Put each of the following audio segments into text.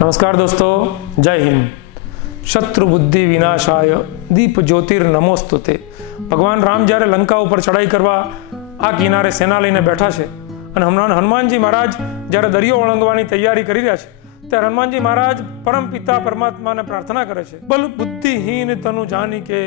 नमस्कार दोस्तों, जय हिंद। शत्रु बुद्धि विनाशाय दीप ज्योतिर्नमोस्तुते। भगवान राम જ્યારે લંકા ઉપર ચડાઈ કરવા આ કિનારે સેના લઈને બેઠા છે અને હનુમાનજી મહારાજ જ્યારે દરિયો ઓળંગવાની તૈયારી કરી રહ્યા છે ત્યારે હનુમાનજી મહારાજ પરમ પિતા પરમાત્માને પ્રાર્થના કરે છે, બલ બુદ્ધિહીન તનુ જાની કે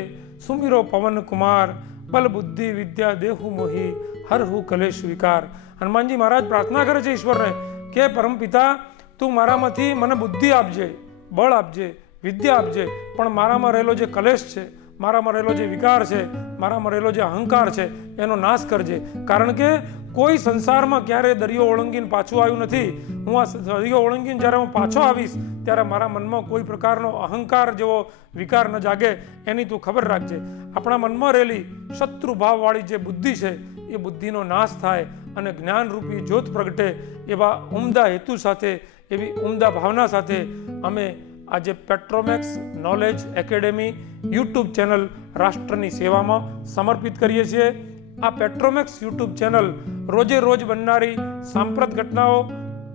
સુમિરો પવન કુમાર, બલ બુદ્ધિ વિદ્યા દેહુ મોહી હરહુ કલેશ વિકાર। હનુમાનજી મહારાજ પ્રાર્થના કરે છે ઈશ્વરને કે પરમ પિતા, તું મારામાંથી મને બુદ્ધિ આપજે, બળ આપજે, વિદ્યા આપજે, પણ મારામાં રહેલો જે કલેશ છે, મારામાં રહેલો જે વિકાર છે, મારામાં રહેલો જે અહંકાર છે એનો નાશ કરજે। કારણ કે કોઈ સંસારમાં ક્યારે દરિયો ઓળંગીને પાછું આવ્યું નથી। હું આ દરિયો ઓળંગીને જ્યારે હું પાછો આવીશ ત્યારે મારા મનમાં કોઈ પ્રકારનો અહંકાર જેવો વિકાર ન જાગે એની તું ખબર રાખજે। આપણા મનમાં રહેલી શત્રુ ભાવવાળી જે બુદ્ધિ છે એ બુદ્ધિનો નાશ થાય અને જ્ઞાનરૂપી જ્યોત પ્રગટે, એવા ઉમદા હેતુ સાથે, એવી ઉમદા ભાવના સાથે અમે આજે Petromax knowledge academy YouTube channel રાષ્ટ્રની સેવામાં સમર્પિત કરીએ છીએ। આ પેટ્રોમેક્સ યુટ્યુબ ચેનલ રોજે રોજ બનનારી સાંપ્રત ઘટનાઓ,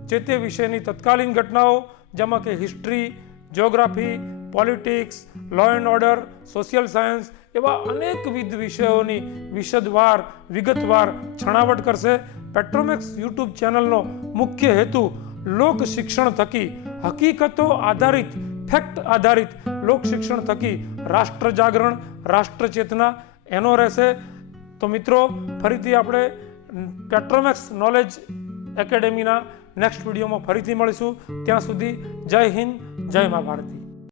જે તે વિષયની તત્કાલીન ઘટનાઓ, જેમાં કે history, geography, politics, law and order, social science, એવા અનેકવિધ વિષયોની વિશદવાર વિગતવાર છણાવટ કરશે। પેટ્રોમેક્સ યુટ્યુબ ચેનલનો મુખ્ય હેતુ લોક શિક્ષણ થકી, હકીકતો આધારિત, ફેક્ટ આધારિત લોક શિક્ષણ થકી રાષ્ટ્ર જાગરણ, રાષ્ટ્ર ચેતના એનો રહેશે। તો મિત્રો, ફરીથી આપણે પેટ્રોમેક્સ નોલેજ એકેડેમીના નેક્સ્ટ વિડીયોમાં ફરીથી મળીશું। ત્યાં સુધી જય હિન્દ, જય મા ભારતી।